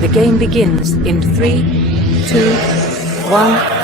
The game begins in 3, 2, 1.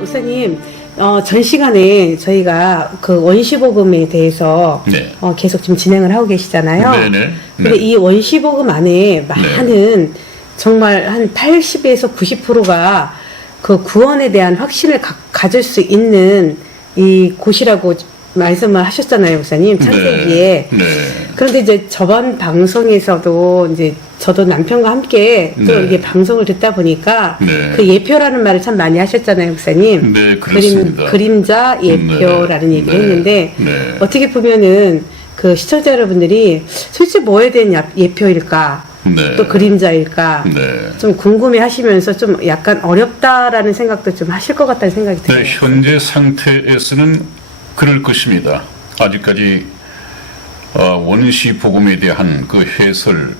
목사님, 전 시간에 저희가 그 원시복음에 대해서 네. 계속 좀 진행을 하고 계시잖아요. 네네. 근데 이 원시복음 안에 많은 정말 한 80에서 90%가 그 구원에 대한 확신을 가질 수 있는 이 곳이라고 말씀을 하셨잖아요, 목사님. 창세기에. 네. 그런데 이제 저번 방송에서도 이제 저도 남편과 함께 또 네. 이게 방송을 듣다 보니까 네. 그 예표라는 말을 참 많이 하셨잖아요, 목사님. 네, 그렇습니다. 그림자 예표라는 네. 얘기를 네. 했는데 네. 어떻게 보면은 그 시청자 여러분들이 솔직히 뭐에 대한 예표일까? 네. 또 그림자일까? 네. 좀 궁금해 하시면서 좀 약간 어렵다라는 생각도 좀 하실 것 같다는 생각이 들어요. 네, 현재 상태에서는 그럴 것입니다. 아직까지 원시 복음에 대한 그 해설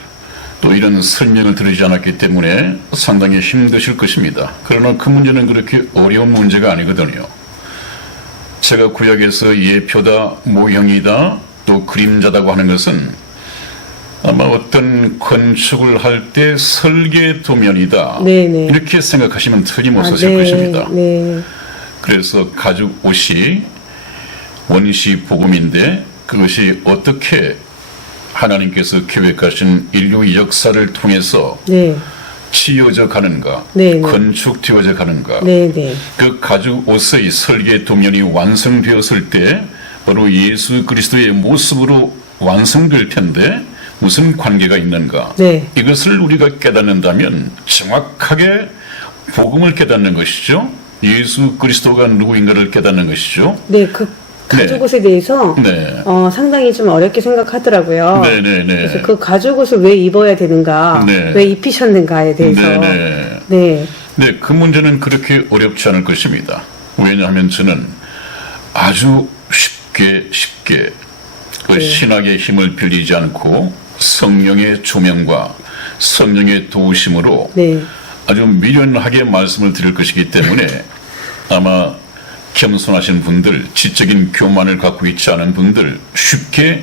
또 이런 설명을 들으지 않았기 때문에 상당히 힘드실 것입니다. 그러나 그 문제는 그렇게 어려운 문제가 아니거든요. 제가 구약에서 예표다, 모형이다, 또 그림자다고 하는 것은 아마 어떤 건축을 할 때 설계 도면이다. 네네. 이렇게 생각하시면 틀림없으실 네, 것입니다. 네. 그래서 가죽 옷이 원시 복음인데 그것이 어떻게 하나님께서 계획하신 인류 역사를 통해서 네. 치어져 가는가, 네, 네. 건축되어져 가는가, 네, 네. 그 가죽 옷의 설계 도면이 완성되었을 때 바로 예수 그리스도의 모습으로 완성될 텐데 무슨 관계가 있는가? 네. 이것을 우리가 깨닫는다면 정확하게 복음을 깨닫는 것이죠. 예수 그리스도가 누구인가를 깨닫는 것이죠. 네, 그 가죽옷에 대해서 네. 상당히 좀 어렵게 생각하더라고요. 네네네. 그래서 그 가죽옷을 왜 입어야 되는가, 네. 왜 입히셨는가에 대해서. 네네. 네, 네, 그 문제는 그렇게 어렵지 않을 것입니다. 왜냐하면 저는 아주 쉽게 그 네. 신학의 힘을 빌리지 않고 성령의 조명과 성령의 도우심으로 네, 아주 미련하게 말씀을 드릴 것이기 때문에 아마 겸손하신 분들, 지적인 교만을 갖고 있지 않은 분들 쉽게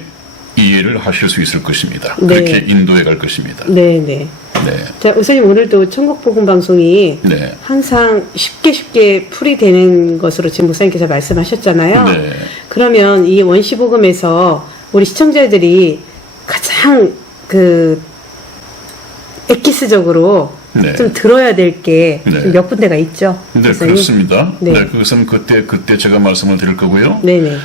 이해를 하실 수 있을 것입니다. 네. 그렇게 인도해 갈 것입니다. 네, 네. 네. 자, 우선님 오늘도 천국복음 방송이 네. 항상 쉽게 풀이되는 것으로 지금 목사님께서 말씀하셨잖아요. 네. 그러면 이 원시복음에서 우리 시청자들이 가장 그 엑기스적으로 네. 좀 들어야 될 게 네. 몇 군데가 있죠. 네, 목사님? 그렇습니다. 네. 네. 그것은 그때 제가 말씀을 드릴 거고요. 네네.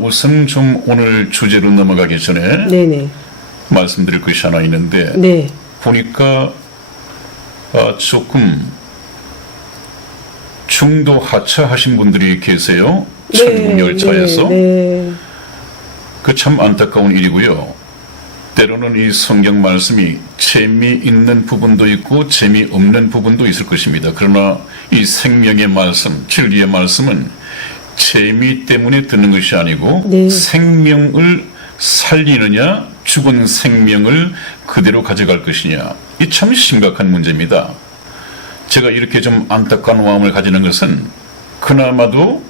우선 좀 오늘 주제로 넘어가기 전에 네네. 말씀드릴 것이 하나 있는데 네. 보니까 조금 중도 하차하신 분들이 계세요. 천국 열차에서. 네. 그 참 안타까운 일이고요. 때로는 이 성경 말씀이 재미있는 부분도 있고 재미없는 부분도 있을 것입니다. 그러나 이 생명의 말씀, 진리의 말씀은 재미 때문에 듣는 것이 아니고 네. 생명을 살리느냐 죽은 생명을 그대로 가져갈 것이냐, 이 참 심각한 문제입니다. 제가 이렇게 좀 안타까운 마음을 가지는 것은 그나마도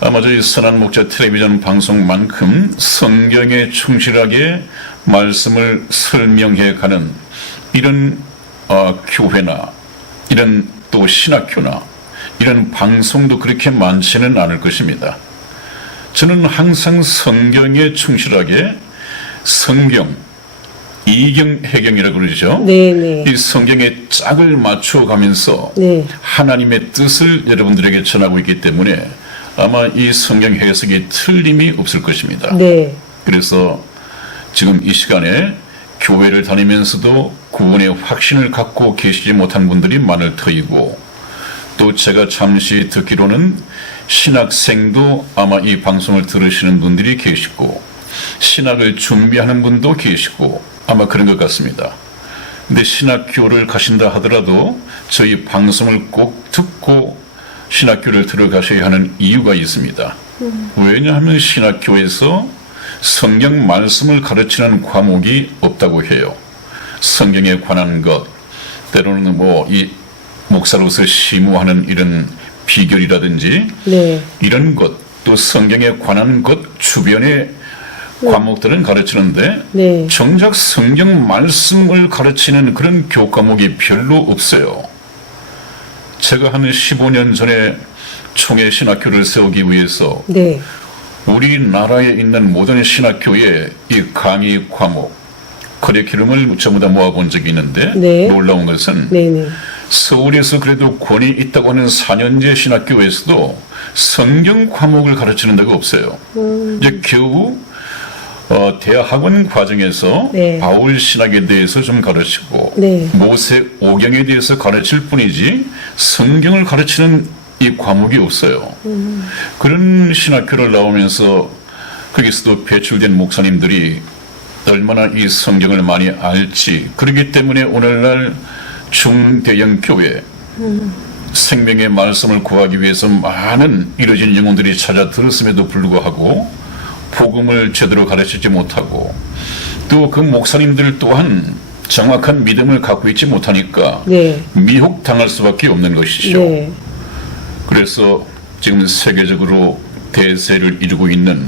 아마 저희 선한 목자 텔레비전 방송만큼 성경에 충실하게 말씀을 설명해 가는 이런 교회나 이런 또 신학교나 이런 방송도 그렇게 많지는 않을 것입니다. 저는 항상 성경에 충실하게 성경, 이경, 해경이라고 그러죠. 네네. 이 성경에 짝을 맞춰가면서 네. 하나님의 뜻을 여러분들에게 전하고 있기 때문에 아마 이 성경 해석이 틀림이 없을 것입니다. 네. 그래서 지금 이 시간에 교회를 다니면서도 구원의 확신을 갖고 계시지 못한 분들이 많을 터이고, 또 제가 잠시 듣기로는 신학생도 아마 이 방송을 들으시는 분들이 계시고 신학을 준비하는 분도 계시고 아마 그런 것 같습니다. 근데 신학교를 가신다 하더라도 저희 방송을 꼭 듣고 신학교를 들어가셔야 하는 이유가 있습니다. 왜냐하면 신학교에서 성경 말씀을 가르치는 과목이 없다고 해요. 성경에 관한 것, 때로는 뭐 이 목사로서 심우하는 이런 비결이라든지 네. 이런 것, 또 성경에 관한 것 주변의 과목들은 가르치는데 네. 정작 성경 말씀을 가르치는 그런 교과목이 별로 없어요. 제가 한 15년 전에 총회 신학교를 세우기 위해서 네. 우리나라에 있는 모든 신학교의 이 강의 과목, 커리큘럼을 전부 다 모아본 적이 있는데 네. 놀라운 것은 네네. 서울에서 그래도 권위 있다고 하는 4년제 신학교에서도 성경 과목을 가르치는 데가 없어요. 이제 겨우 대학원 과정에서 네. 바울 신학에 대해서 좀 가르치고 네. 모세 오경에 대해서 가르칠 뿐이지 성경을 가르치는 이 과목이 없어요. 그런 신학교를 나오면서 거기서도 배출된 목사님들이 얼마나 이 성경을 많이 알지, 그렇기 때문에 오늘날 중대형 교회 생명의 말씀을 구하기 위해서 많은 이뤄진 영혼들이 찾아 들었음에도 불구하고 복음을 제대로 가르치지 못하고 또 그 목사님들 또한 정확한 믿음을 갖고 있지 못하니까 네. 미혹당할 수밖에 없는 것이죠. 네. 그래서 지금 세계적으로 대세를 이루고 있는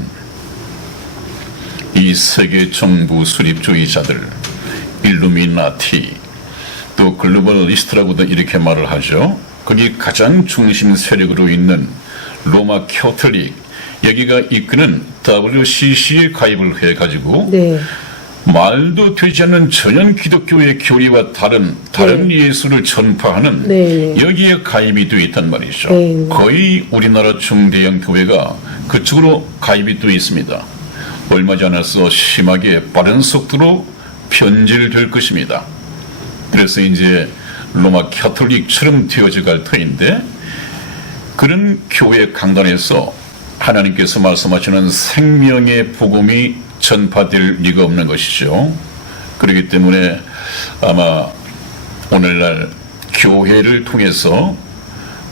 이 세계 정부 수립주의자들, 일루미나티, 또 글로벌리스트라고도 이렇게 말을 하죠. 거기 가장 중심 세력으로 있는 로마 캐톨릭, 여기가 이끄는 WCC에 가입을 해가지고 네. 말도 되지 않는 전형 기독교의 교리와 다른 예수를 전파하는 네. 여기에 가입이 되어 있단 말이죠. 네. 거의 우리나라 중대형 교회가 그쪽으로 가입이 되어 있습니다. 얼마 전에서 심하게 빠른 속도로 변질될 것입니다. 그래서 이제 로마 캐톨릭처럼 되어져 갈 터인데, 그런 교회 강단에서 하나님께서 말씀하시는 생명의 복음이 전파될 리가 없는 것이죠. 그렇기 때문에 아마 오늘날 교회를 통해서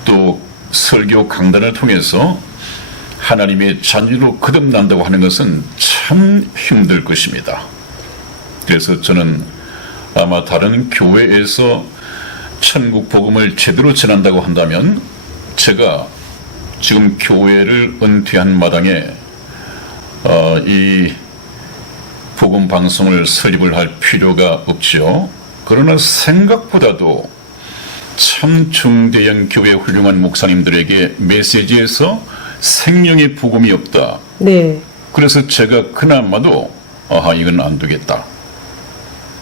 또 설교 강단을 통해서 하나님의 자녀로 거듭난다고 하는 것은 참 힘들 것입니다. 그래서 저는 아마 다른 교회에서 천국 복음을 제대로 전한다고 한다면 제가 지금 교회를 은퇴한 마당에 이 복음 방송을 설립을 할 필요가 없죠. 그러나 생각보다도 참 중대형 교회 훌륭한 목사님들에게 메시지에서 생명의 복음이 없다. 네. 그래서 제가 그나마도 이건 안 되겠다.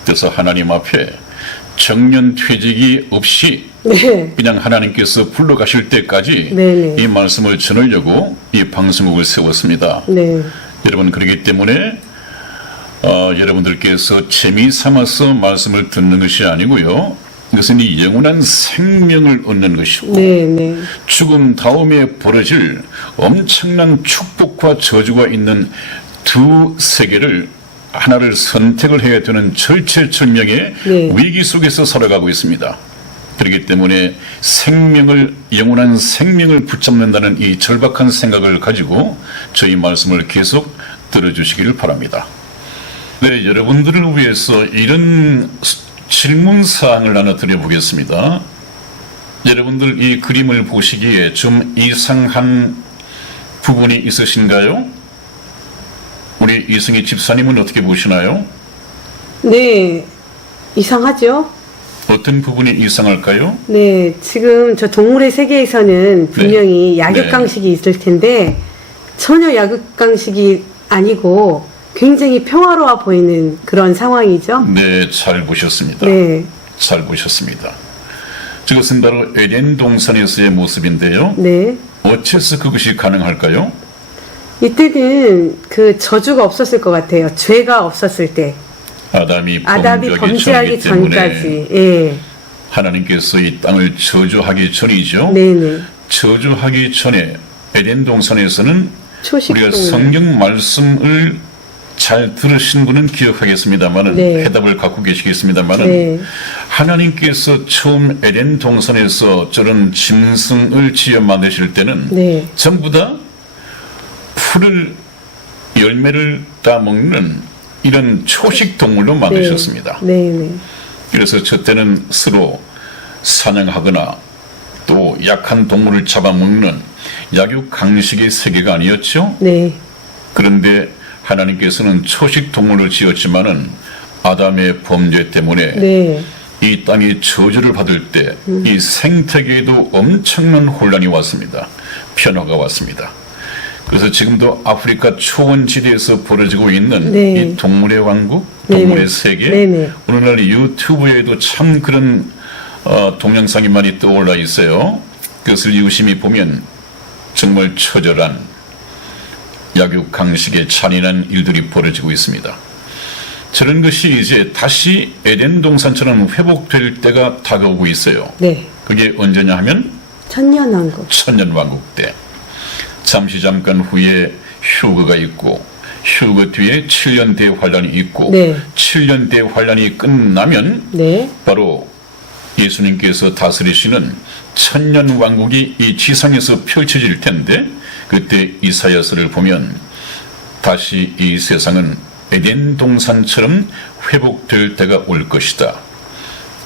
그래서 하나님 앞에 정년 퇴직이 없이 네. 그냥 하나님께서 불러가실 때까지 네네. 이 말씀을 전하려고 이 방송국을 세웠습니다. 네. 여러분, 그렇기 때문에 여러분들께서 재미삼아서 말씀을 듣는 것이 아니고요, 이것은 이 영원한 생명을 얻는 것이고 네. 죽음 다음에 벌어질 엄청난 축복과 저주가 있는 두 세계를 하나를 선택을 해야 되는 절체절명의 네. 위기 속에서 살아가고 있습니다. 그렇기 때문에 영원한 생명을 붙잡는다는 이 절박한 생각을 가지고 저희 말씀을 계속 들어주시기를 바랍니다. 네, 여러분들을 위해서 이런 질문사항을 하나 드려보겠습니다. 여러분들 이 그림을 보시기에 좀 이상한 부분이 있으신가요? 우리 이승희 집사님은 어떻게 보시나요? 네, 이상하죠? 어떤 부분이 이상할까요? 네, 지금 저 동물의 세계에서는 분명히 네. 약육강식이 있을 텐데 전혀 약육강식이 아니고 굉장히 평화로워 보이는 그런 상황이죠. 네, 잘 보셨습니다. 네, 잘 보셨습니다. 저것은 바로 에덴 동산에서의 모습인데요. 네. 어째서 그것이 가능할까요? 이때는 그 저주가 없었을 것 같아요. 죄가 없었을 때. 아담이 범죄하기 범죄하기 때문에 전까지. 예. 하나님께서 이 땅을 저주하기 전이죠. 네네. 저주하기 전에 에덴 동산에서는 초식 우리가 동물. 성경 말씀을 잘 들으신 분은 기억하겠습니다만은 네. 해답을 갖고 계시겠습니다만은 네. 하나님께서 처음 에덴 동산에서 저런 짐승을 지어 만드실 때는 네. 전부 다 풀을 열매를 따먹는 이런 초식 동물로 만드셨습니다. 네네. 그래서 저 때는 서로 사냥하거나 또 약한 동물을 잡아먹는 약육강식의 세계가 아니었죠. 네. 그런데 하나님께서는 초식 동물을 지었지만은 아담의 범죄 때문에 네. 이 땅이 저주를 받을 때 이 생태계에도 엄청난 혼란이 왔습니다. 변화가 왔습니다. 그래서 지금도 아프리카 초원지대에서 벌어지고 있는 네. 이 동물의 왕국, 네네. 동물의 세계, 네네. 오늘날 유튜브에도 참 그런 동영상이 많이 떠올라 있어요. 그것을 유심히 보면 정말 처절한 약육강식의 잔인한 일들이 벌어지고 있습니다. 저런 것이 이제 다시 에덴 동산처럼 회복될 때가 다가오고 있어요. 네. 그게 언제냐 하면 천년왕국. 천년왕국 때. 잠깐 후에 휴거가 있고 휴거 뒤에 7년 대환란이 있고 네. 7년 대환란이 끝나면 네. 바로 예수님께서 다스리시는 천년왕국이 이 지상에서 펼쳐질 텐데 그때 이사야서를 보면 다시 이 세상은 에덴 동산처럼 회복될 때가 올 것이다.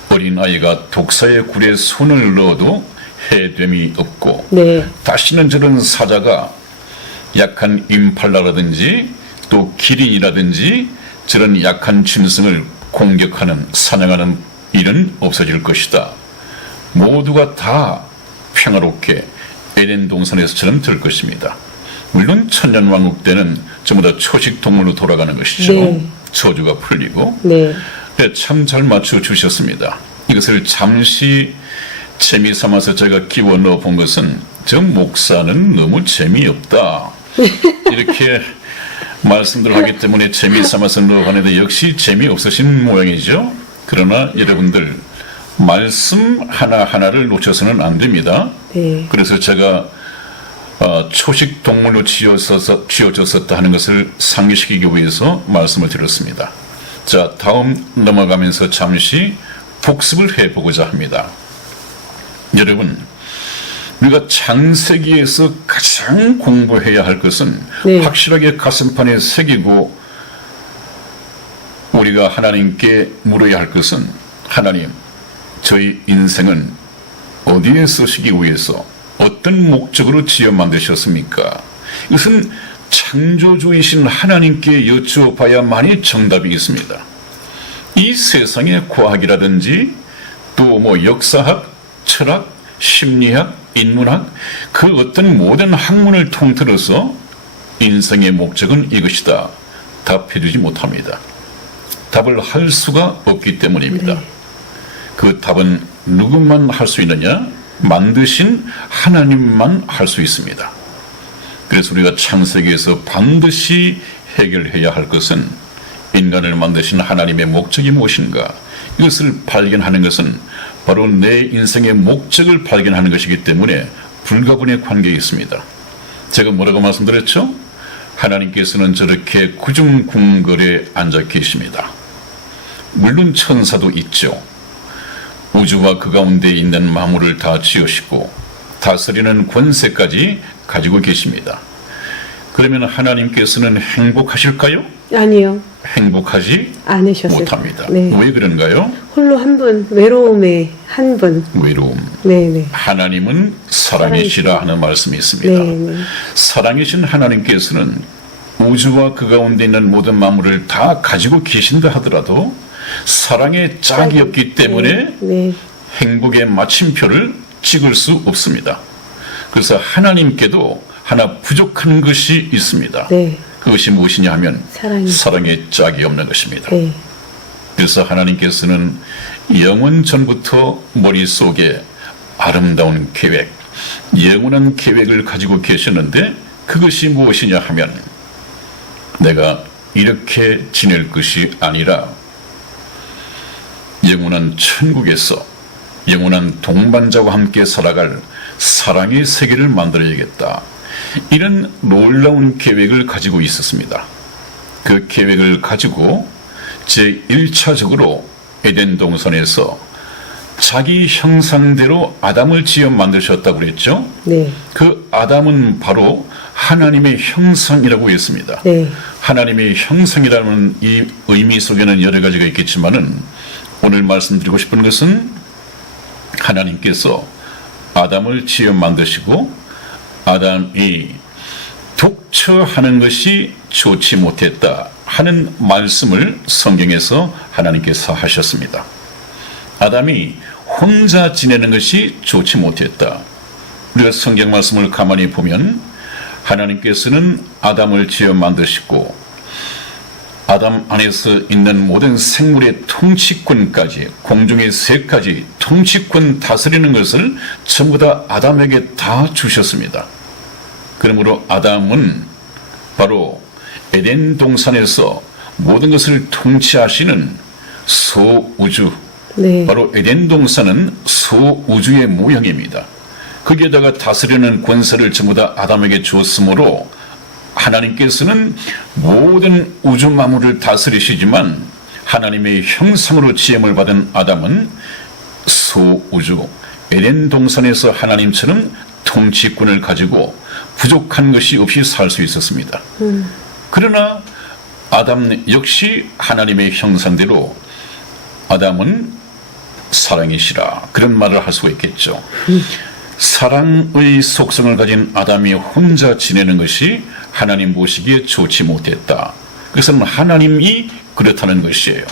어린아이가 독사의 굴에 손을 넣어도 해됨이 없고 네. 다시는 저런 사자가 약한 임팔라라든지 또 기린이라든지 저런 약한 짐승을 공격하는 사냥하는 일은 없어질 것이다. 모두가 다 평화롭게 에덴 동산에서처럼 될 것입니다. 물론 천년왕국 때는 전부 다 초식 동물로 돌아가는 것이죠. 네. 저주가 풀리고. 네. 네, 참 잘 맞춰 주셨습니다. 이것을 잠시 재미삼아서 제가 끼워 넣어 본 것은 저 목사는 너무 재미없다. 이렇게 말씀들 하기 때문에 재미삼아서 넣어가는데 역시 재미없으신 모양이죠. 그러나 여러분들 말씀 하나하나를 놓쳐서는 안 됩니다. 네. 그래서 제가 초식 동물로 지어졌었다 하는 것을 상기시키기 위해서 말씀을 드렸습니다. 자, 다음 넘어가면서 잠시 복습을 해보고자 합니다. 여러분, 우리가 창세기에서 가장 공부해야 할 것은 네. 확실하게 가슴판에 새기고 우리가 하나님께 물어야 할 것은 하나님, 저희 인생은 어디에 쓰시기 위해서 어떤 목적으로 지어 만드셨습니까? 이것은 창조주이신 하나님께 여쭤봐야만이 정답이 있습니다. 이 세상의 과학이라든지 또 뭐 역사학, 철학, 심리학, 인문학 그 어떤 모든 학문을 통틀어서 인생의 목적은 이것이다. 답해주지 못합니다. 답을 할 수가 없기 때문입니다. 네. 그 답은 누구만 할 수 있느냐? 만드신 하나님만 할 수 있습니다. 그래서 우리가 창세기에서 반드시 해결해야 할 것은 인간을 만드신 하나님의 목적이 무엇인가? 이것을 발견하는 것은 바로 내 인생의 목적을 발견하는 것이기 때문에 불가분의 관계에 있습니다. 제가 뭐라고 말씀드렸죠? 하나님께서는 저렇게 구중궁궐에 앉아 계십니다. 물론 천사도 있죠. 우주와 그 가운데 있는 만물을 다 지으시고 다스리는 권세까지 가지고 계십니다. 그러면 하나님께서는 행복하실까요? 아니요. 행복하지 않으셨어요. 못합니다. 네. 왜 그런가요? 홀로 한 분, 외로움에 한 분. 외로움. 네네. 하나님은 사랑이시라 하는 말씀이 있습니다. 네. 사랑이신 하나님께서는 우주와 그 가운데 있는 모든 만물을 다 가지고 계신다 하더라도 사랑의 짝이 없기 때문에 네. 행복의 마침표를 찍을 수 없습니다. 그래서 하나님께도 하나 부족한 것이 있습니다. 네. 그것이 무엇이냐 하면 사랑이. 사랑의 짝이 없는 것입니다. 네. 그래서 하나님께서는 영원 전부터 머릿속에 아름다운 계획, 영원한 계획을 가지고 계셨는데 그것이 무엇이냐 하면 내가 이렇게 지낼 것이 아니라 영원한 천국에서 영원한 동반자와 함께 살아갈 사랑의 세계를 만들어야겠다. 이런 놀라운 계획을 가지고 있었습니다. 그 계획을 가지고 제1차적으로 에덴 동산에서 자기 형상대로 아담을 지어 만드셨다고 그랬죠. 네. 그 아담은 바로 하나님의 형상이라고 했습니다. 네. 하나님의 형상이라는 이 의미 속에는 여러 가지가 있겠지만은 오늘 말씀드리고 싶은 것은 하나님께서 아담을 지어 만드시고 아담이 독처하는 것이 좋지 못했다 하는 말씀을 성경에서 하나님께서 하셨습니다. 아담이 혼자 지내는 것이 좋지 못했다. 우리가 성경 말씀을 가만히 보면 하나님께서는 아담을 지어 만드시고 아담 안에서 있는 모든 생물의 통치권까지 공중의 새까지 통치권 다스리는 것을 전부 다 아담에게 다 주셨습니다. 그러므로 아담은 바로 에덴 동산에서 모든 것을 통치하시는 소우주, 네. 바로 에덴 동산은 소우주의 모형입니다. 거기에다가 다스리는 권세를 전부 다 아담에게 주었으므로 하나님께서는 모든 우주 만물을 다스리시지만 하나님의 형상으로 지음을 받은 아담은 소우주, 에덴 동산에서 하나님처럼 통치권을 가지고 부족한 것이 없이 살 수 있었습니다. 그러나 아담 역시 하나님의 형상대로 아담은 사랑이시라 그런 말을 할 수가 있겠죠. 사랑의 속성을 가진 아담이 혼자 지내는 것이 하나님 보시기에 좋지 못했다. 그것은 하나님이 그렇다는 것이에요.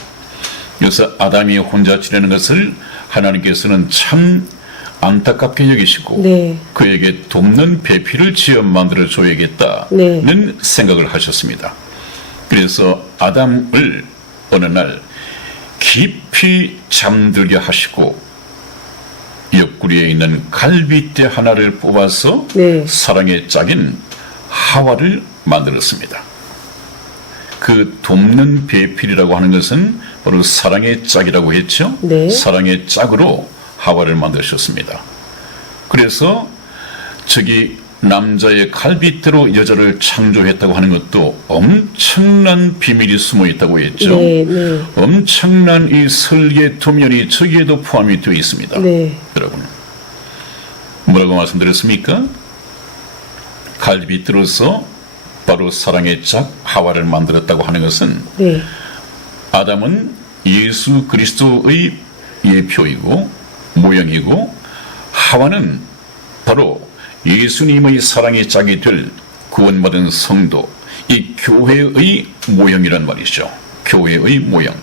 그래서 아담이 혼자 지내는 것을 하나님께서는 참 안타깝게 여기시고 네. 그에게 돕는 배필을 지어 만들어 줘야겠다는 네. 생각을 하셨습니다. 그래서 아담을 어느 날 깊이 잠들게 하시고 옆구리에 있는 갈빗대 하나를 뽑아서 네. 사랑의 짝인 하와를 만들었습니다. 그 돕는 배필이라고 하는 것은 바로 사랑의 짝이라고 했죠. 네. 사랑의 짝으로 하와를 만드셨습니다. 그래서 저기 남자의 갈빗대로 여자를 창조했다고 하는 것도 엄청난 비밀이 숨어 있다고 했죠. 네, 네. 엄청난 이 설계 도면이 저기에도 포함이 되어 있습니다. 네. 여러분 뭐라고 말씀드렸습니까? 갈빗대로서 바로 사랑의 짝 하와를 만들었다고 하는 것은 네. 아담은 예수 그리스도의 예표이고 모형이고 하와는 바로 예수님의 사랑의 짝이 될 구원받은 성도, 이 교회의 모형이란 말이죠. 교회의 모형.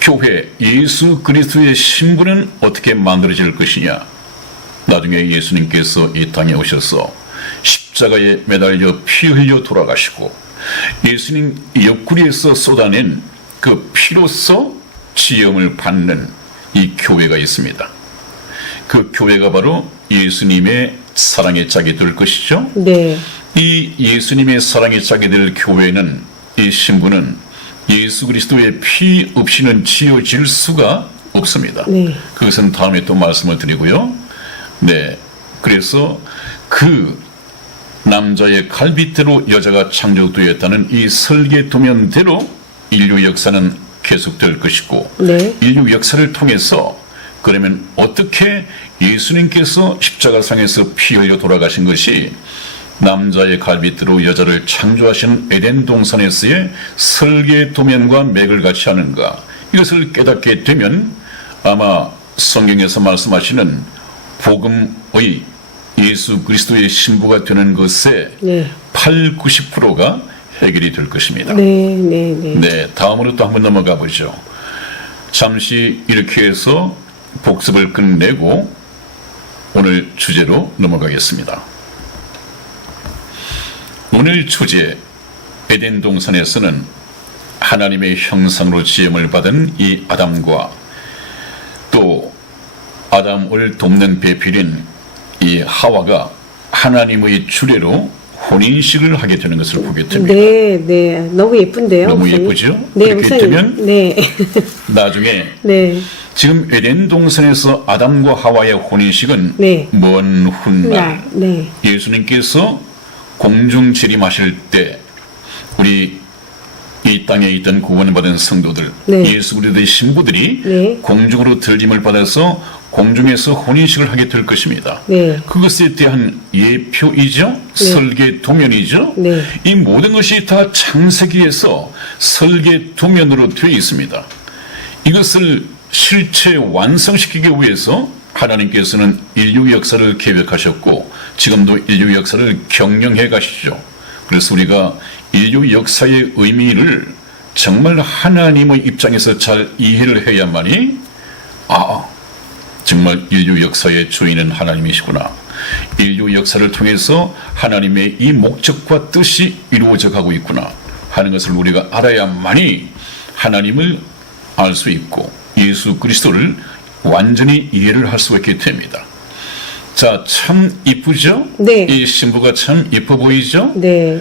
교회, 예수 그리스도의 신부는 어떻게 만들어질 것이냐. 나중에 예수님께서 이 땅에 오셔서 십자가에 매달려 피 흘려 돌아가시고 예수님 옆구리에서 쏟아낸 그 피로써 지음을 받는 이 교회가 있습니다. 그 교회가 바로 예수님의 사랑의 짝이 될 것이죠. 네. 이 예수님의 사랑의 짝이 될 교회는 이 신부는 예수 그리스도의 피 없이는 지어질 수가 없습니다. 네. 그것은 다음에 또 말씀을 드리고요. 네. 그래서 그 남자의 갈빗대로 여자가 창조되었다는 이 설계 도면대로 인류 역사는 계속될 것이고 네. 인류 역사를 통해서 그러면 어떻게 예수님께서 십자가상에서 피 흘려 돌아가신 것이 남자의 갈빗대로 여자를 창조하신 에덴 동산에서의 설계 도면과 맥을 같이 하는가? 이것을 깨닫게 되면 아마 성경에서 말씀하시는 복음의 예수 그리스도의 신부가 되는 것의 네. 80~90%가 해결이 될 것입니다. 네. 다음으로 또 한번 넘어가 보죠. 잠시 이렇게 해서 복습을 끝내고 오늘 주제로 넘어가겠습니다. 오늘 주제 에덴 동산에서는 하나님의 형상으로 지음을 받은 이 아담과 또 아담을 돕는 배필인 이 하와가 하나님의 주례로 혼인식을 하게 되는 것을 보게 됩니다. 네. 너무 예쁜데요. 너무 목사님? 예쁘죠? 네, 그렇게 목사님. 되면 네. 나중에 네. 지금 에덴 동산에서 아담과 하와의 혼인식은 네. 먼 훗날 네. 예수님께서 공중 재림하실 때 우리 이 땅에 있던 구원받은 성도들, 네. 예수 그리스도의 신부들이 네. 공중으로 들림을 받아서 공중에서 혼인식을 하게 될 것입니다. 네. 그것에 대한 예표이죠. 설계 도면이죠. 네. 이 모든 것이 다 창세기에서 설계 도면으로 되어 있습니다. 이것을 실체 완성시키기 위해서 하나님께서는 인류 역사를 계획하셨고 지금도 인류 역사를 경영해 가시죠. 그래서 우리가 인류 역사의 의미를 정말 하나님의 입장에서 잘 이해를 해야만이 정말 인류 역사의 주인은 하나님이시구나. 인류 역사를 통해서 하나님의 이 목적과 뜻이 이루어져 가고 있구나 하는 것을 우리가 알아야만이 하나님을 알 수 있고 예수 그리스도를 완전히 이해를 할 수 있게 됩니다. 자, 참 이쁘죠? 네. 이 신부가 참 예뻐 보이죠? 네.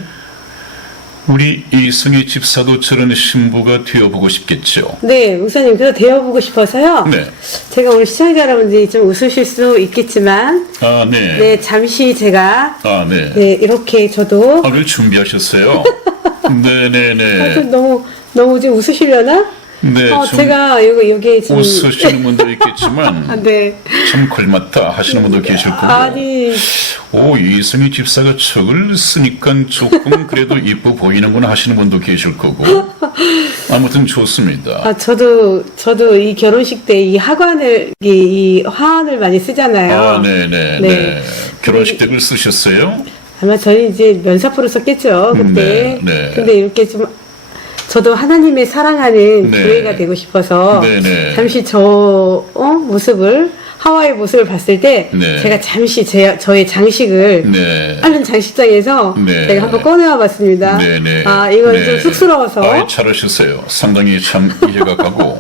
우리 이승희 집사도 저런 신부가 되어보고 싶겠죠? 네, 목사님, 그래서 되어보고 싶어서요. 네. 제가 오늘 시청자 여러분들이 좀 웃으실 수 있겠지만, 네. 네, 잠시 제가, 네. 네, 이렇게 저도, 그걸 준비하셨어요? 네네네. 너무 지금 웃으시려나? 네, 좀 제가 여기 지금. 웃으시는 분도 있겠지만, 네. 참 걸맞다 하시는 분도 계실 거고. 아니. 이승희 집사가 척을 쓰니까 조금 그래도 예뻐 보이는구나 하시는 분도 계실 거고. 아무튼 좋습니다. 저도 이 결혼식 때 이 하관을, 이 화환을 많이 쓰잖아요. 네네네. 네. 결혼식 때 글 쓰셨어요? 아마 저희 이제 면사포로 썼겠죠, 그때. 네. 근데 이렇게 좀, 저도 하나님의 사랑하는 네. 교회가 되고 싶어서 네네. 잠시 모습을 하와의 모습을 봤을 때 네. 제가 잠시 저의 장식을 네. 하는 장식장에서 네. 제가 한번 꺼내와 봤습니다. 네네. 이건 좀 쑥스러워서. 잘하셨어요. 상당히 참 이해가 가고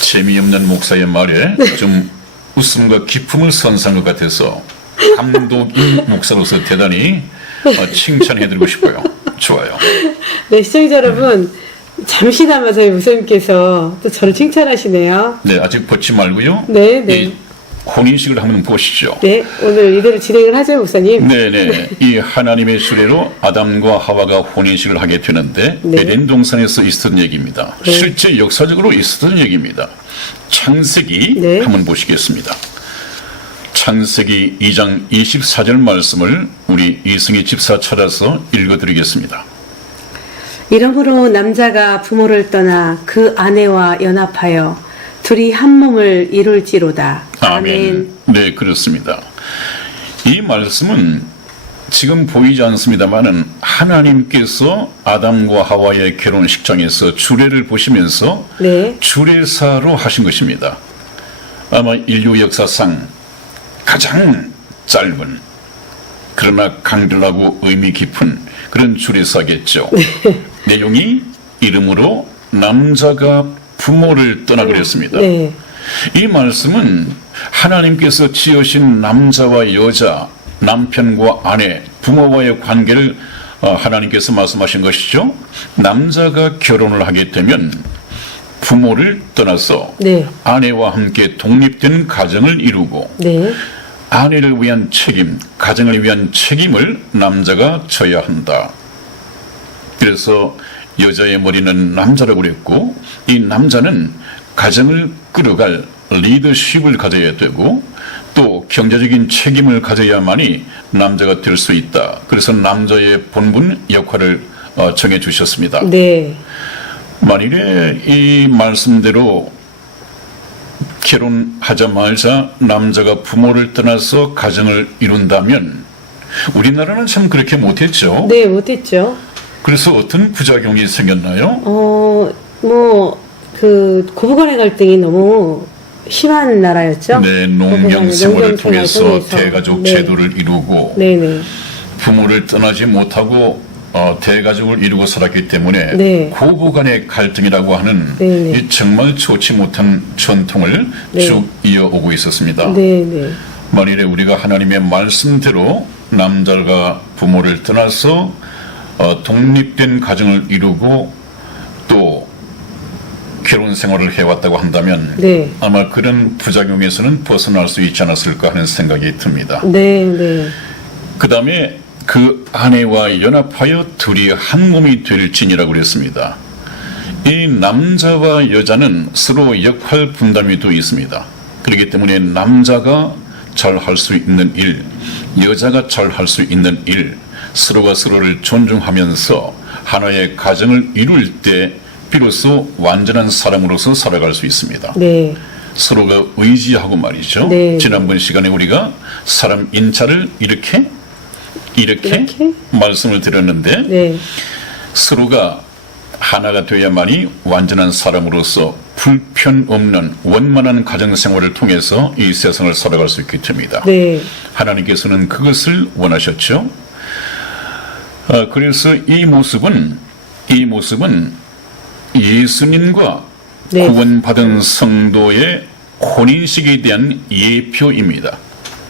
재미없는 목사의 말에 좀 웃음과 기품을 선사한 것 같아서 감독인 목사로서 대단히 칭찬해드리고 싶어요. 좋아요. 네, 시청자 여러분, 잠시나마 저희 목사님께서 또 저를 칭찬하시네요. 네, 아직 벗지 말고요. 네. 이 혼인식을 한번 보시죠. 네, 오늘 이대로 진행을 하죠, 목사님. 네네. 이 하나님의 수레로 아담과 하와가 혼인식을 하게 되는데 네. 에덴 동산에서 있었던 얘기입니다. 네. 실제 역사적으로 있었던 얘기입니다. 창세기 네. 한번 보시겠습니다. 창세기 2장 24절 말씀을 우리 이승희 집사 찾아서 읽어드리겠습니다. 이러므로 남자가 부모를 떠나 그 아내와 연합하여 둘이 한 몸을 이룰지로다. 아멘. 네, 그렇습니다. 이 말씀은 지금 보이지 않습니다만은 하나님께서 아담과 하와의 결혼식장에서 주례를 보시면서 네. 주례사로 하신 것입니다. 아마 인류 역사상 가장 짧은 그러나 강렬하고 의미 깊은 그런 주례사겠죠. 내용이 이름으로 남자가 부모를 떠나 그랬습니다. 네. 이 말씀은 하나님께서 지으신 남자와 여자, 남편과 아내, 부모와의 관계를 하나님께서 말씀하신 것이죠. 남자가 결혼을 하게 되면 부모를 떠나서 네. 아내와 함께 독립된 가정을 이루고 네. 아내를 위한 책임, 가정을 위한 책임을 남자가 져야 한다. 그래서 여자의 머리는 남자라고 그랬고 이 남자는 가정을 끌어갈 리더십을 가져야 되고 또 경제적인 책임을 가져야만이 남자가 될 수 있다. 그래서 남자의 본분 역할을 정해 주셨습니다. 네. 만일에 이 말씀대로 결혼하자마자 남자가 부모를 떠나서 가정을 이룬다면 우리나라는 참 그렇게 못했죠. 네, 못했죠. 그래서 어떤 부작용이 생겼나요? 고부간의 갈등이 너무 심한 나라였죠. 네, 농경 생활을 농경 통해서 생활 대가족 네. 제도를 이루고 네네. 부모를 떠나지 못하고 대가족을 이루고 살았기 때문에 네. 고부간의 갈등이라고 하는 네네. 이 정말 좋지 못한 전통을 네. 쭉 이어오고 있었습니다. 네네. 만일에 우리가 하나님의 말씀대로 남자가 부모를 떠나서 독립된 가정을 이루고 또 결혼 생활을 해왔다고 한다면 네. 아마 그런 부작용에서는 벗어날 수 있지 않았을까 하는 생각이 듭니다. 네네. 그 다음에 그 아내와 연합하여 둘이 한 몸이 될지니라고 그랬습니다. 이 남자와 여자는 서로 역할 분담이 또 있습니다. 그렇기 때문에 남자가 잘 할 수 있는 일, 여자가 잘 할 수 있는 일, 서로가 서로를 존중하면서 하나의 가정을 이룰 때 비로소 완전한 사람으로서 살아갈 수 있습니다. 네. 서로가 의지하고 말이죠. 네. 지난번 시간에 우리가 사람 인차를 이렇게 말씀을 드렸는데 네. 서로가 하나가 되어야만이 완전한 사람으로서 불편 없는 원만한 가정 생활을 통해서 이 세상을 살아갈 수 있게 됩니다. 네. 하나님께서는 그것을 원하셨죠. 그래서 이 모습은 예수님과 네. 구원받은 성도의 혼인식에 대한 예표입니다.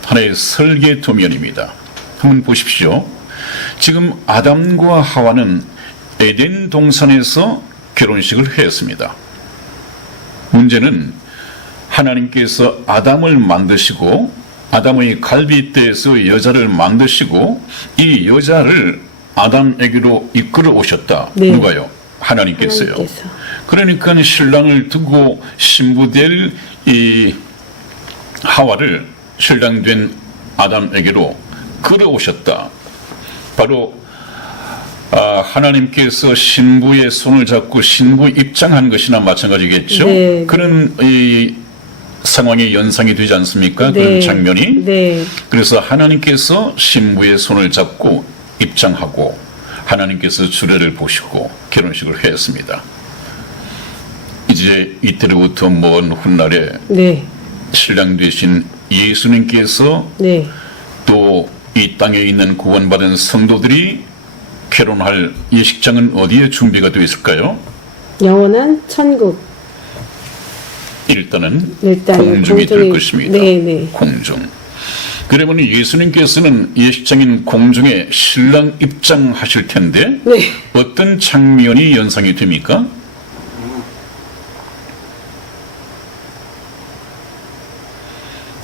하나의 설계 도면입니다. 한번 보십시오. 지금 아담과 하와는 에덴 동산에서 결혼식을 했습니다. 문제는 하나님께서 아담을 만드시고 아담의 갈빗대에서 여자를 만드시고 이 여자를 아담에게로 이끌어 오셨다. 네. 누가요? 하나님께서요. 하나님께서. 그러니까 신랑을 두고 신부될 이 하와를 신랑 된 아담에게로 끌어오셨다. 바로 하나님께서 신부의 손을 잡고 신부 입장한 것이나 마찬가지겠죠. 네. 그런 이 상황이 연상이 되지 않습니까? 네. 그런 장면이. 네. 그래서 하나님께서 신부의 손을 잡고 입장하고 하나님께서 주례를 보시고 결혼식을 했습니다. 이제 이때로부터 먼 훗날에 네. 신랑 되신 예수님께서 네. 또 이 땅에 있는 구원받은 성도들이 결혼할 예식장은 어디에 준비가 되어 있을까요? 영원한 천국. 일단은 일단 공중이 될 공중에- 것입니다. 네네. 공중. 그러면 예수님께서는 예식장인 공중에 신랑 입장하실 텐데 네. 어떤 장면이 연상이 됩니까?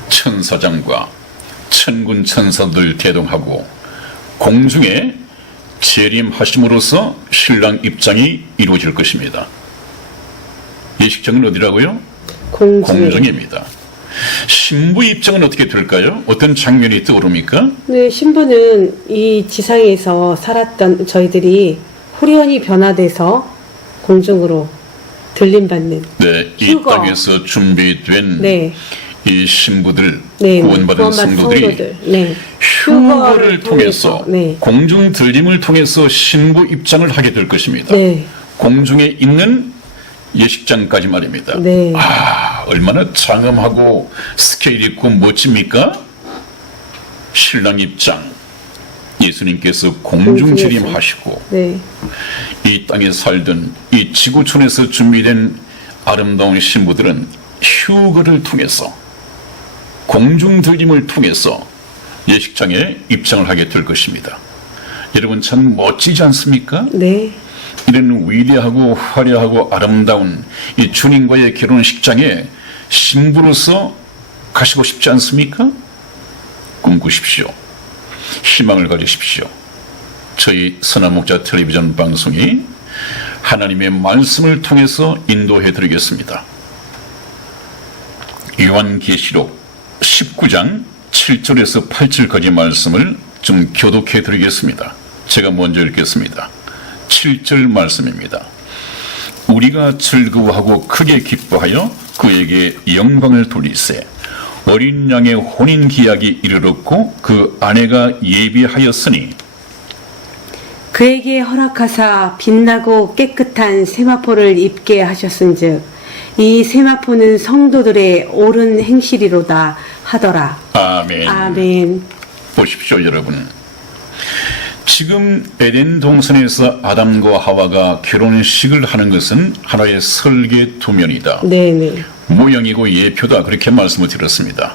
천사장과 천군 천사들 대동하고 공중에 재림하심으로써 신랑 입장이 이루어질 것입니다. 예식장은 어디라고요? 공중입니다. 신부 입장은 어떻게 될까요? 어떤 장면이 떠오릅니까? 네, 신부는 이 지상에서 살았던 저희들이 후련히 변화돼서 공중으로 들림받는. 네, 이 휴거. 땅에서 준비된 네. 이 신부들, 네. 구원받은 성도들이 네. 휴거를 통해서 네. 공중 들림을 통해서 신부 입장을 하게 될 것입니다. 네. 공중에 있는 예식장까지 말입니다. 네. 얼마나 장엄하고 스케일 있고 멋집니까? 신랑 입장. 예수님께서 공중 공중에서. 재림하시고 네. 이 땅에 살던 이 지구촌에서 준비된 아름다운 신부들은 휴거를 통해서 공중 들림을 통해서 예식장에 입장을 하게 될 것입니다. 여러분 참 멋지지 않습니까? 네. 이런 위대하고 화려하고 아름다운 이 주님과의 결혼식장에 신부로서 가시고 싶지 않습니까? 꿈꾸십시오. 희망을 가지십시오. 저희 선한목자 텔레비전 방송이 하나님의 말씀을 통해서 인도해 드리겠습니다. 요한계시록 19장 7절에서 8절까지 말씀을 좀 교독해 드리겠습니다. 제가 먼저 읽겠습니다. 7절 말씀입니다. 우리가 즐거워하고 크게 기뻐하여 그에게 영광을 돌리세. 어린 양의 혼인 기약이 이르렀고 그 아내가 예비하였으니 그에게 허락하사 빛나고 깨끗한 세마포를 입게 하셨은즉 이 세마포는 성도들의 옳은 행실이로다 하더라. 아멘. 아멘. 보십시오, 여러분. 지금 에덴 동산에서 아담과 하와가 결혼식을 하는 것은 하나의 설계 도면이다. 네네. 모형이고 예표다. 그렇게 말씀을 드렸습니다.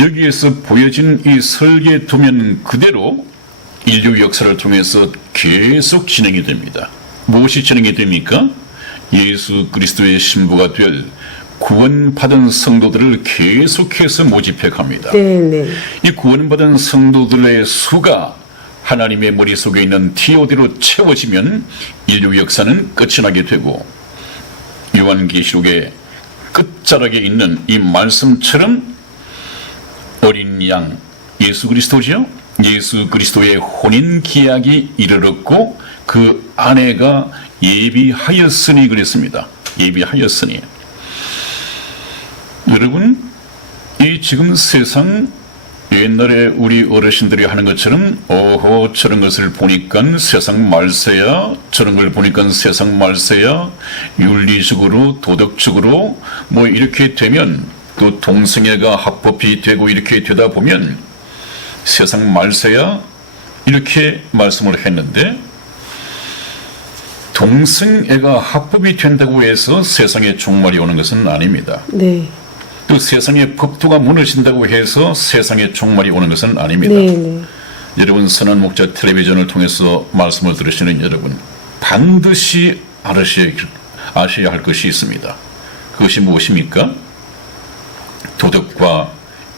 여기에서 보여진 이 설계 도면 그대로 인류 역사를 통해서 계속 진행이 됩니다. 무엇이 진행이 됩니까? 예수 그리스도의 신부가 될 구원받은 성도들을 계속해서 모집해 갑니다. 네네. 이 구원받은 성도들의 수가 하나님의 머릿속에 있는 TOD로 채워지면 인류 역사는 끝이 나게 되고 요한계시록의 끝자락에 있는 이 말씀처럼 어린 양 예수 그리스도죠. 예수 그리스도의 혼인 기약이 이르렀고 그 아내가 예비하였으니 그랬습니다. 예비하였으니. 여러분, 이 지금 세상 옛날에 우리 어르신들이 하는 것처럼 어허 저런 것을 보니까 세상 말세야, 저런 걸 보니까 세상 말세야, 윤리적으로 도덕적으로 뭐 이렇게 되면 또 동성애가 합법이 되고 이렇게 되다 보면 세상 말세야 이렇게 말씀을 했는데 동성애가 합법이 된다고 해서 세상에 종말이 오는 것은 아닙니다. 네. 또 세상의 법도가 무너진다고 해서 세상에 종말이 오는 것은 아닙니다. 네네. 여러분 선한 목자 텔레비전을 통해서 말씀을 들으시는 여러분 반드시 아셔야 할 것이 있습니다. 그것이 무엇입니까? 도덕과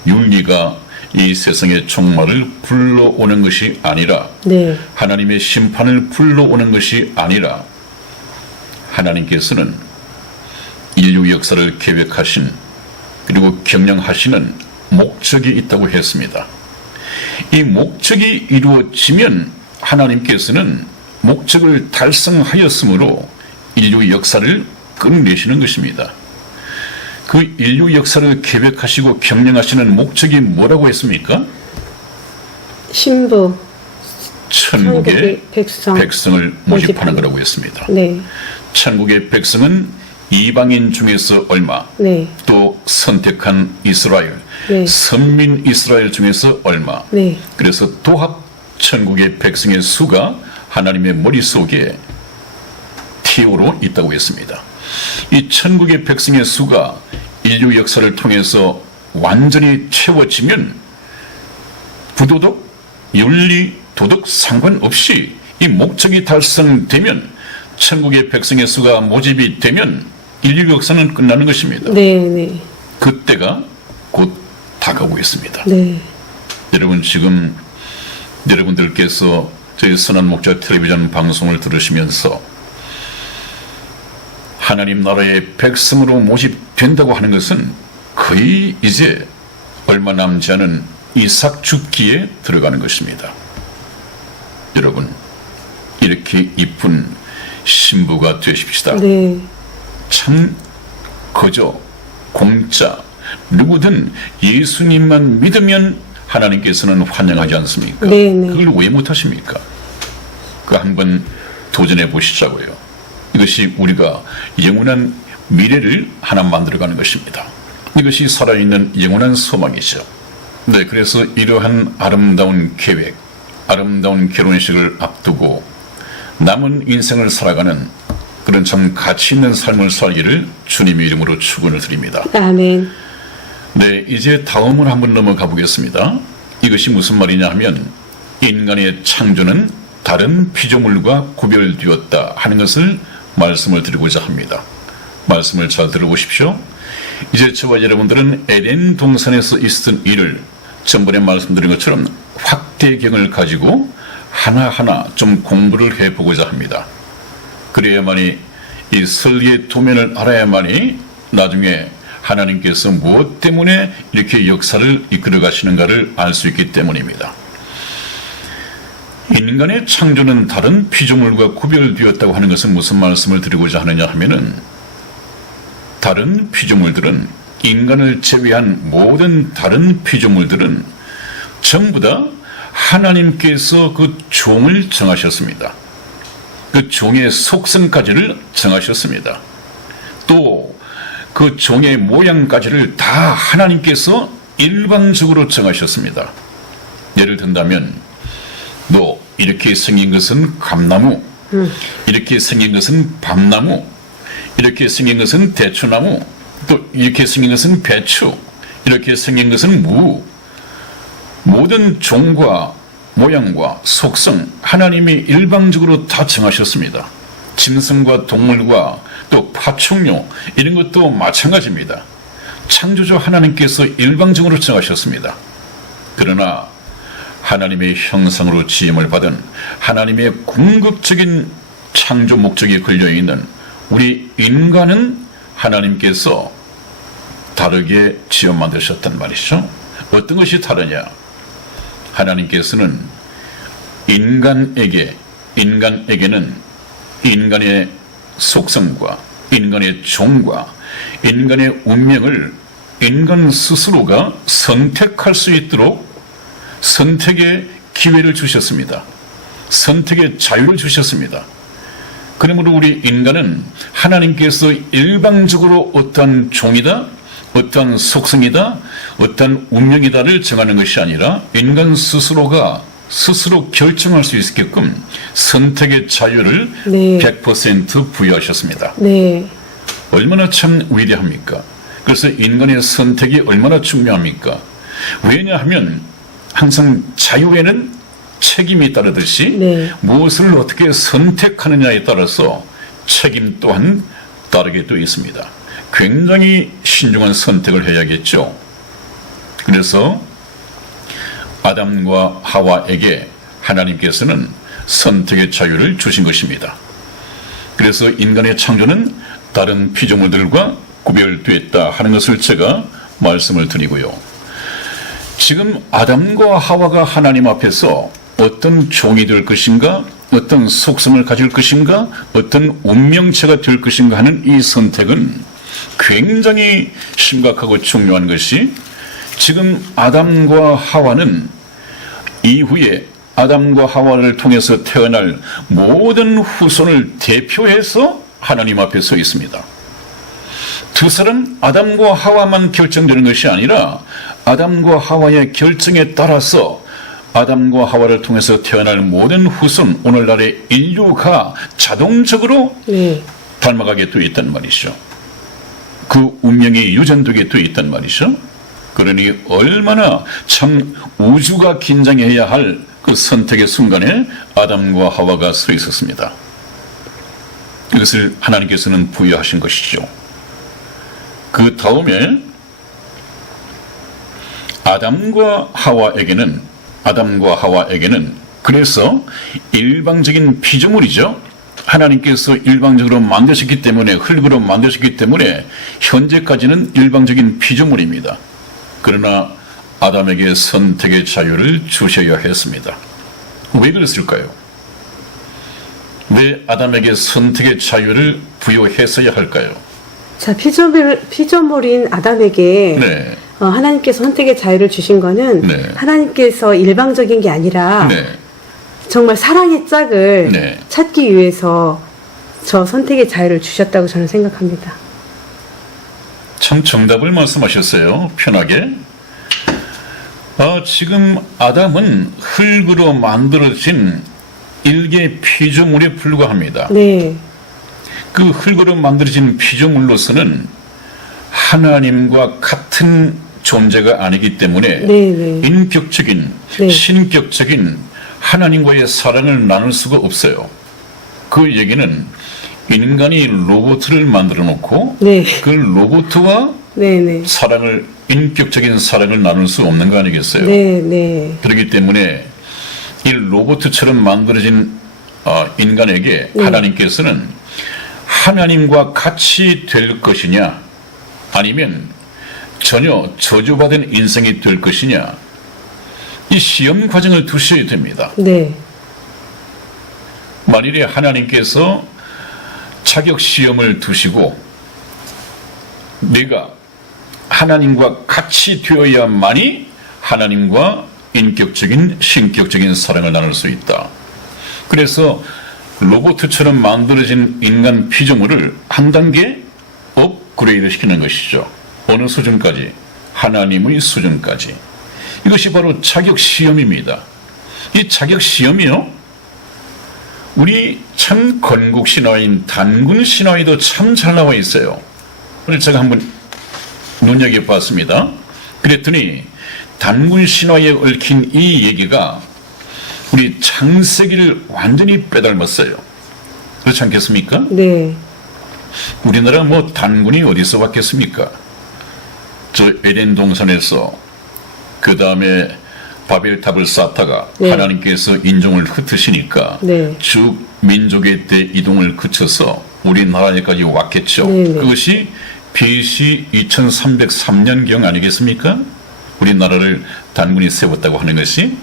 윤리가 이 세상의 종말을 불러오는 것이 아니라 네. 하나님의 심판을 불러오는 것이 아니라 하나님께서는 인류 역사를 계획하신 그리고 경영하시는 목적이 있다고 했습니다. 이 목적이 이루어지면 하나님께서는 목적을 달성하였으므로 인류 역사를 끝내시는 것입니다. 그 인류 역사를 계획하시고 경영하시는 목적이 뭐라고 했습니까? 신부 천국의 백성. 백성을 모집하는 거라고 했습니다. 네. 천국의 백성은 이방인 중에서 얼마, 네. 또 선택한 이스라엘, 네. 선민 이스라엘 중에서 얼마. 네. 그래서 도합 천국의 백성의 수가 하나님의 머릿속에 TO로 있다고 했습니다. 이 천국의 백성의 수가 인류 역사를 통해서 완전히 채워지면 부도덕, 윤리, 도덕 상관없이 이 목적이 달성되면 천국의 백성의 수가 모집이 되면 인류 역사는 끝나는 것입니다. 네. 그때가 곧 다가오고 있습니다. 네. 여러분 지금 여러분들께서 저희 선한 목자 텔레비전 방송을 들으시면서 하나님 나라의 백성으로 모집된다고 하는 것은 거의 이제 얼마 남지 않은 이삭 죽기에 들어가는 것입니다. 여러분 이렇게 이쁜 신부가 되십시다. 네. 참 거저 공짜 누구든 예수님만 믿으면 하나님께서는 환영하지 않습니까? 네네. 그걸 왜 못하십니까? 그 한번 도전해 보시자고요. 이것이 우리가 영원한 미래를 하나 만들어가는 것입니다. 이것이 살아있는 영원한 소망이죠. 네, 그래서 이러한 아름다운 계획, 아름다운 결혼식을 앞두고 남은 인생을 살아가는 그런 참 가치 있는 삶을 살기를 주님의 이름으로 축원을 드립니다. 아멘. 네, 이제 다음을 한번 넘어가 보겠습니다. 이것이 무슨 말이냐 하면 인간의 창조는 다른 피조물과 구별되었다 하는 것을 말씀을 드리고자 합니다. 말씀을 잘 들어보십시오. 이제 저와 여러분들은 에덴 동산에서 있었던 일을 전번에 말씀드린 것처럼 확대경을 가지고 하나하나 좀 공부를 해보고자 합니다. 그래야만이 이 설계의 도면을 알아야만이 나중에 하나님께서 무엇 때문에 이렇게 역사를 이끌어 가시는가를 알 수 있기 때문입니다. 인간의 창조는 다른 피조물과 구별되었다고 하는 것은 무슨 말씀을 드리고자 하느냐 하면은, 다른 피조물들은, 인간을 제외한 모든 다른 피조물들은 전부 다 하나님께서 그 종을 정하셨습니다. 그 종의 속성까지를 정하셨습니다. 또 그 종의 모양까지를 다 하나님께서 일방적으로 정하셨습니다. 예를 든다면, 너 이렇게 생긴 것은 감나무, 이렇게 생긴 것은 밤나무, 이렇게 생긴 것은 대추나무, 또 이렇게 생긴 것은 배추, 이렇게 생긴 것은 무. 모든 종과 모양과 속성 하나님이 일방적으로 다 정하셨습니다. 짐승과 동물과 또 파충류 이런 것도 마찬가지입니다. 창조주 하나님께서 일방적으로 정하셨습니다. 그러나 하나님의 형상으로 지음을 받은 하나님의 궁극적인 창조 목적이 걸려있는 우리 인간은 하나님께서 다르게 지어 만드셨단 말이죠. 어떤 것이 다르냐? 하나님께서는 인간에게는 인간의 속성과 인간의 종과 인간의 운명을 인간 스스로가 선택할 수 있도록 선택의 기회를 주셨습니다. 선택의 자유를 주셨습니다. 그러므로 우리 인간은 하나님께서 일방적으로 어떠한 종이다, 어떠한 속성이다, 어떠한 운명이다를 정하는 것이 아니라 인간 스스로가 스스로 결정할 수 있게끔 선택의 자유를 네. 100% 부여하셨습니다. 네. 얼마나 참 위대합니까? 그래서 인간의 선택이 얼마나 중요합니까? 왜냐하면 항상 자유에는 책임이 따르듯이 네. 무엇을 어떻게 선택하느냐에 따라서 책임 또한 다르게 또 있습니다. 굉장히 신중한 선택을 해야겠죠. 그래서 아담과 하와에게 하나님께서는 선택의 자유를 주신 것입니다. 그래서 인간의 창조는 다른 피조물들과 구별되었다 하는 것을 제가 말씀을 드리고요. 지금 아담과 하와가 하나님 앞에서 어떤 종이 될 것인가, 어떤 속성을 가질 것인가, 어떤 운명체가 될 것인가 하는 이 선택은 굉장히 심각하고 중요한 것이, 지금 아담과 하와는 이후에 아담과 하와를 통해서 태어날 모든 후손을 대표해서 하나님 앞에 서 있습니다. 두 사람 아담과 하와만 결정되는 것이 아니라 아담과 하와의 결정에 따라서 아담과 하와를 통해서 태어날 모든 후손, 오늘날의 인류가 자동적으로 닮아가게 되어 있단 말이죠. 그 운명이 유전되게 되어 있단 말이죠. 그러니 얼마나 참 우주가 긴장해야 할 그 선택의 순간에 아담과 하와가 서 있었습니다. 이것을 하나님께서는 부여하신 것이죠. 그 다음에 아담과 하와에게는 그래서 일방적인 피조물이죠. 하나님께서 일방적으로 만드셨기 때문에, 흙으로 만드셨기 때문에 현재까지는 일방적인 피조물입니다. 그러나 아담에게 선택의 자유를 주셔야 했습니다. 왜 그랬을까요? 왜 아담에게 선택의 자유를 부여했어야 할까요? 자, 피조물인 아담에게 하나님께서 선택의 자유를 주신 거는 하나님께서 일방적인 게 아니라 정말 사랑의 짝을 찾기 위해서 저 선택의 자유를 주셨다고 저는 생각합니다. 참 정답을 말씀하셨어요. 편하게. 지금 아담은 흙으로 만들어진 일개 피조물에 불과합니다. 네. 그 흙으로 만들어진 피조물로서는 하나님과 같은 존재가 아니기 때문에 인격적인, 신격적인 하나님과의 사랑을 나눌 수가 없어요. 그 얘기는 인간이 로봇을 만들어 놓고 그 로봇과 인격적인 사랑을 나눌 수 없는 거 아니겠어요? 그렇기 때문에 이 로봇처럼 만들어진 인간에게 하나님께서는 하나님과 같이 될 것이냐, 아니면 전혀 저주받은 인생이 될 것이냐, 이 시험 과정을 두셔야 됩니다. 네. 만일에 하나님께서 자격 시험을 두시고 내가 하나님과 같이 되어야만이 하나님과 인격적인 신격적인 사랑을 나눌 수 있다. 그래서 로봇처럼 만들어진 인간 피조물을 한 단계 업그레이드 시키는 것이죠. 어느 수준까지? 하나님의 수준까지. 이것이 바로 자격 시험입니다. 이 자격 시험이요, 우리 참 건국 신화인 단군 신화에도 참 잘 나와 있어요. 그래서 제가 한번 눈여겨봤습니다. 그랬더니 단군 신화에 얽힌 이 얘기가 우리 창세기를 완전히 빼닮았어요. 그렇지 않겠습니까? 네. 우리나라 뭐 단군이 어디서 왔겠습니까? 저 에덴 동산에서, 그 다음에 바벨탑을 쌓다가 네. 하나님께서 인종을 흩으시니까 네. 쭉 민족의 때 이동을 거쳐서 우리나라에까지 왔겠죠. 네, 네. 그것이 BC 2303년경 아니겠습니까? 우리나라를 단군이 세웠다고 하는 것이.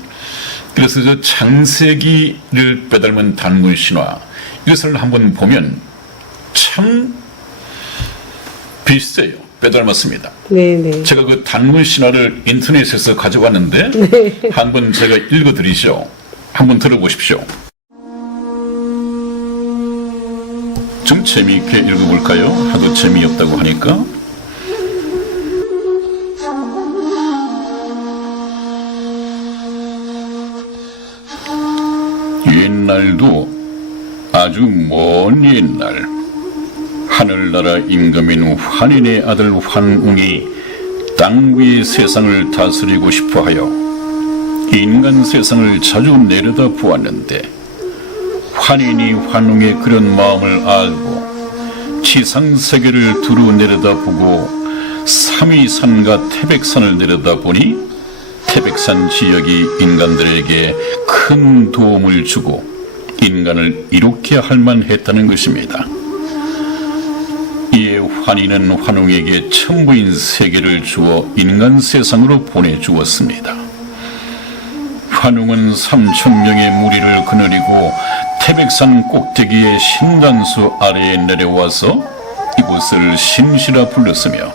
그래서 저 창세기를 빼닮은 단군 신화, 이것을 한번 보면 참 비슷해요. 빼닮았습니다. 네네. 제가 그 단군 신화를 인터넷에서 가져왔는데 네. 한번 제가 읽어드리죠. 한번 들어보십시오. 좀 재미있게 읽어볼까요? 하도 재미없다고 하니까. 옛날도 아주 먼 옛날, 하늘나라 임금인 환인의 아들 환웅이 땅 위의 세상을 다스리고 싶어하여 인간 세상을 자주 내려다 보았는데, 환인이 환웅의 그런 마음을 알고 지상세계를 두루 내려다보고 삼위산과 태백산을 내려다보니 태백산 지역이 인간들에게 큰 도움을 주고 인간을 이롭게 할 만했다는 것입니다. 이에 환인은 환웅에게 천부인 세계를 주어 인간 세상으로 보내주었습니다. 환웅은 3,000명의 무리를 거느리고 태백산 꼭대기의 신단수 아래에 내려와서 이곳을 신시라 불렀으며,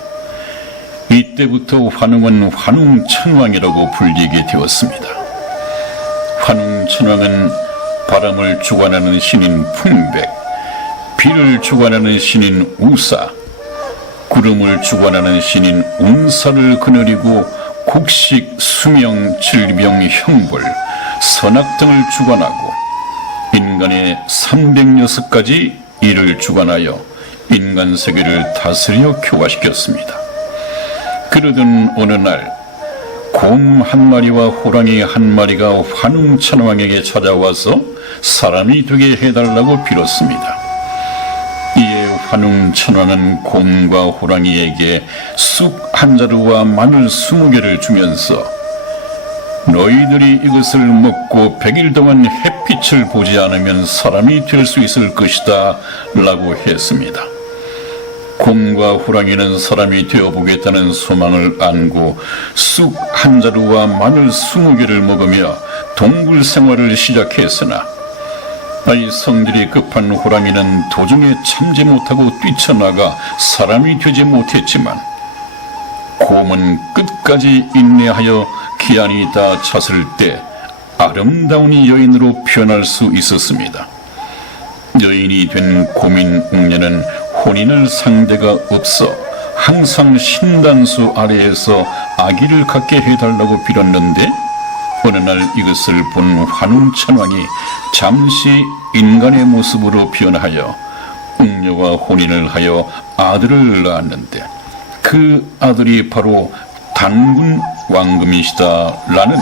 이때부터 환웅은 환웅천왕이라고 불리게 되었습니다. 환웅천왕은 바람을 주관하는 신인 풍백, 비를 주관하는 신인 우사, 구름을 주관하는 신인 운사를 거느리고 곡식, 수명, 질병, 형벌, 선악 등을 주관하고 인간의 306가지 일을 주관하여 인간 세계를 다스려 교화시켰습니다. 그러던 어느 날 곰 한 마리와 호랑이 한 마리가 환웅천왕에게 찾아와서 사람이 되게 해달라고 빌었습니다. 이에 환웅천왕은 곰과 호랑이에게 쑥 한 자루와 마늘 20개를 주면서 너희들이 이것을 먹고 100일 동안 햇빛을 보지 않으면 사람이 될 수 있을 것이다 라고 했습니다. 곰과 호랑이는 사람이 되어보겠다는 소망을 안고 쑥 한 자루와 마늘 20개를 먹으며 동굴 생활을 시작했으나, 이 성질이 급한 호랑이는 도중에 참지 못하고 뛰쳐나가 사람이 되지 못했지만, 곰은 끝까지 인내하여 기한이 다 찼을 때 아름다운 여인으로 변할 수 있었습니다. 여인이 된 곰인 웅녀는 혼인할 상대가 없어 항상 신단수 아래에서 아기를 갖게 해달라고 빌었는데, 어느 날 이것을 본 환웅천왕이 잠시 인간의 모습으로 변하여 웅녀와 혼인을 하여 아들을 낳았는데, 그 아들이 바로 단군 왕금이시다라는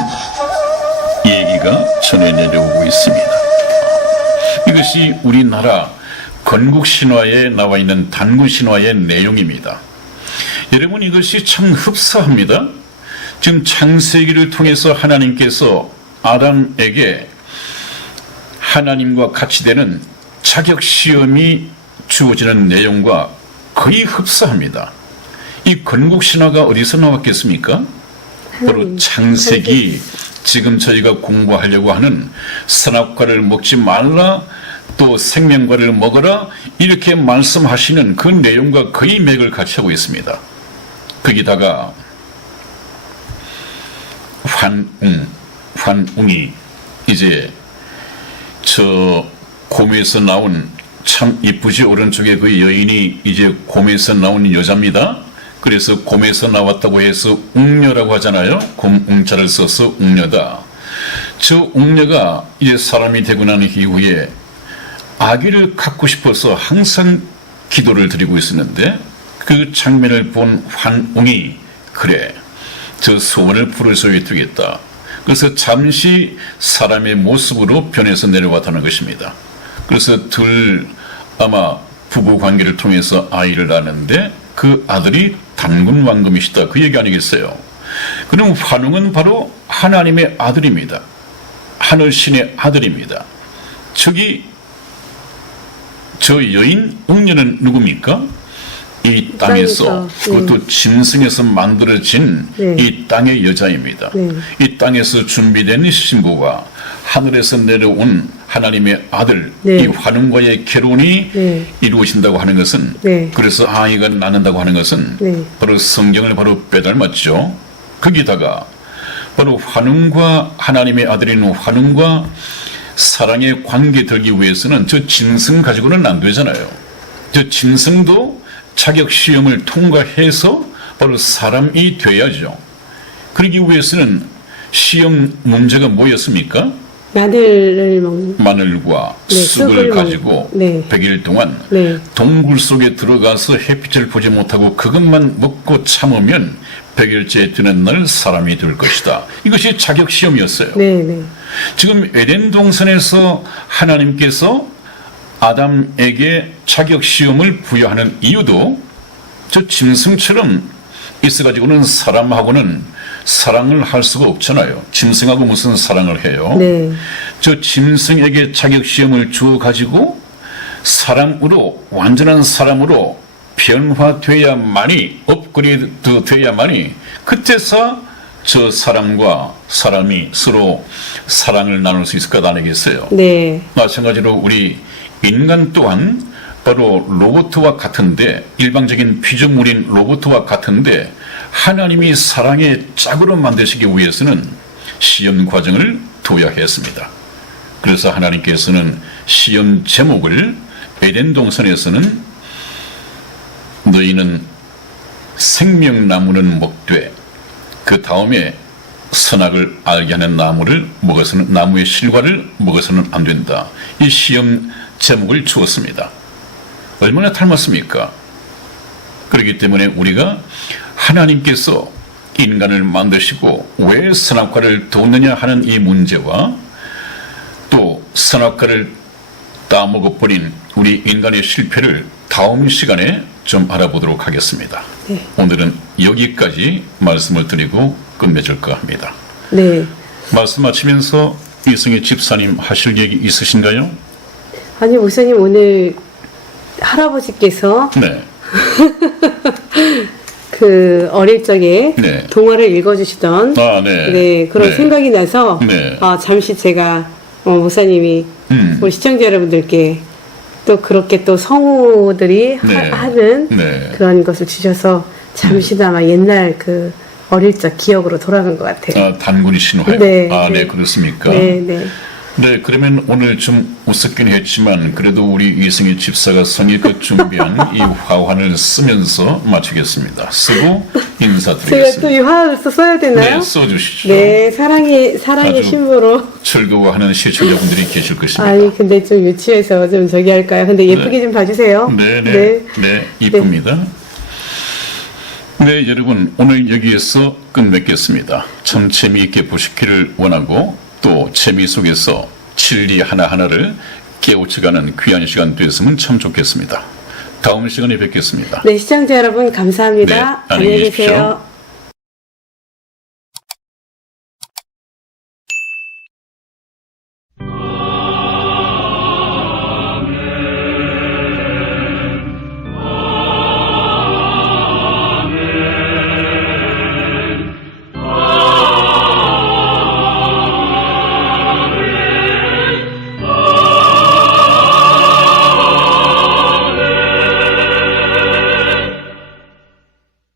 얘기가 전해 내려오고 있습니다. 이것이 우리나라 건국 신화에 나와 있는 단군 신화의 내용입니다. 여러분, 이것이 참 흡사합니다. 지금 창세기를 통해서 하나님께서 아담에게 하나님과 같이 되는 자격 시험이 주어지는 내용과 거의 흡사합니다. 이 건국 신화가 어디서 나왔겠습니까? 바로 창세기, 지금 저희가 공부하려고 하는 선악과를 먹지 말라, 또 생명과를 먹어라, 이렇게 말씀하시는 그 내용과 거의 맥을 같이 하고 있습니다. 거기다가 환웅이 이제 저 곰에서 나온, 참 이쁘지, 오른쪽에 그 여인이 이제 곰에서 나온 여자입니다. 그래서 곰에서 나왔다고 해서 웅녀라고 하잖아요. 곰 웅자를 써서 웅녀다. 저 웅녀가 이제 사람이 되고 난 이후에 아기를 갖고 싶어서 항상 기도를 드리고 있었는데, 그 장면을 본 환웅이 그래, 저 소원을 풀을 수 있겠다. 그래서 잠시 사람의 모습으로 변해서 내려왔다는 것입니다. 그래서 아마 부부 관계를 통해서 아이를 낳는데 그 아들이 단군 왕금이시다, 그 얘기 아니겠어요? 그럼 환웅은 바로 하나님의 아들입니다. 하늘신의 아들입니다. 저 여인 웅녀는 누굽니까? 이 땅에서, 그것도 짐승에서 만들어진 이 땅의 여자입니다. 이 땅에서 준비된 신부가 하늘에서 내려온 하나님의 아들, 이 환웅과의 결혼이 이루어진다고 하는 것은, 그래서 아이가 낳는다고 하는 것은 바로 성경을 바로 빼닮았죠. 거기다가 바로 환웅과, 하나님의 아들인 환웅과 사랑의 관계 들기 위해서는 저 짐승 가지고는 안 되잖아요. 저 짐승도 자격 시험을 통과해서 바로 사람이 돼야죠. 그러기 위해서는 시험 문제가 뭐였습니까? 마늘을 먹는, 마늘과 쑥을 가지고 100일 동안 동굴 속에 들어가서 햇빛을 보지 못하고 그것만 먹고 참으면 100일째 되는 날 사람이 될 것이다. 이것이 자격 시험이었어요. 지금 에덴 동산에서 하나님께서 아담에게 자격 시험을 부여하는 이유도 저 짐승처럼 있어가지고는 사람하고는 사랑을 할 수가 없잖아요. 짐승하고 무슨 사랑을 해요? 저 짐승에게 자격 시험을 주어 가지고 사람으로, 완전한 사람으로 변화돼야만이, 업그레이드 돼야만이, 그때서 저 사람과 사람이 서로 사랑을 나눌 수 있을 것 아니겠어요? 마찬가지로 우리 인간 또한 바로 로봇과 같은데, 일방적인 피조물인 로봇과 같은데, 하나님이 사랑의 짝으로 만드시기 위해서는 시험 과정을 둬야 했습니다. 그래서 하나님께서는 시험 제목을 에덴 동산에서는 너희는 생명나무는 먹되 그 다음에 선악을 알게 하는 나무의 실과를 먹어서는 안 된다. 이 시험 제목을 주었습니다. 얼마나 닮았습니까? 그렇기 때문에 우리가 하나님께서 인간을 만드시고 왜 선악과를 뒀느냐 하는 이 문제와 또 선악과를 따먹어버린 우리 인간의 실패를 다음 시간에 좀 알아보도록 하겠습니다. 오늘은 여기까지 말씀을 드리고 끝맺을까 합니다. 말씀 마치면서 이승희 집사님 하실 얘기 있으신가요? 아니, 목사님 오늘 할아버지께서 그 어릴 적에 동화를 읽어주시던 그런 생각이 나서 잠시 제가 목사님이 우리 시청자 여러분들께 또 그렇게 또 성우들이 하는 그런 것을 주셔서 잠시나마 옛날 그 어릴 적 기억으로 돌아간 것 같아요. 단군이 신호요? 그렇습니까? 네, 그러면 오늘 좀 웃었긴 했지만 그래도 우리 이승희 집사가 성의껏 준비한 이 화환을 쓰면서 마치겠습니다. 쓰고 인사드리겠습니다. 제가 또 이 화환을 써야 되나요? 네, 써주시죠. 네, 사랑의 신부로 즐거워하는 시청자분들이 계실 것입니다. 아니, 근데 좀 유치해서 좀 저기 할까요? 근데 예쁘게 좀 봐주세요. 네, 이쁩니다. 네, 여러분, 오늘 여기에서 끝맺겠습니다. 참 재미있게 보시기를 원하고 또 재미 속에서 진리 하나하나를 깨우쳐가는 귀한 시간 되었으면 참 좋겠습니다. 다음 시간에 뵙겠습니다. 네, 시청자 여러분 감사합니다. 안녕히 계십시오.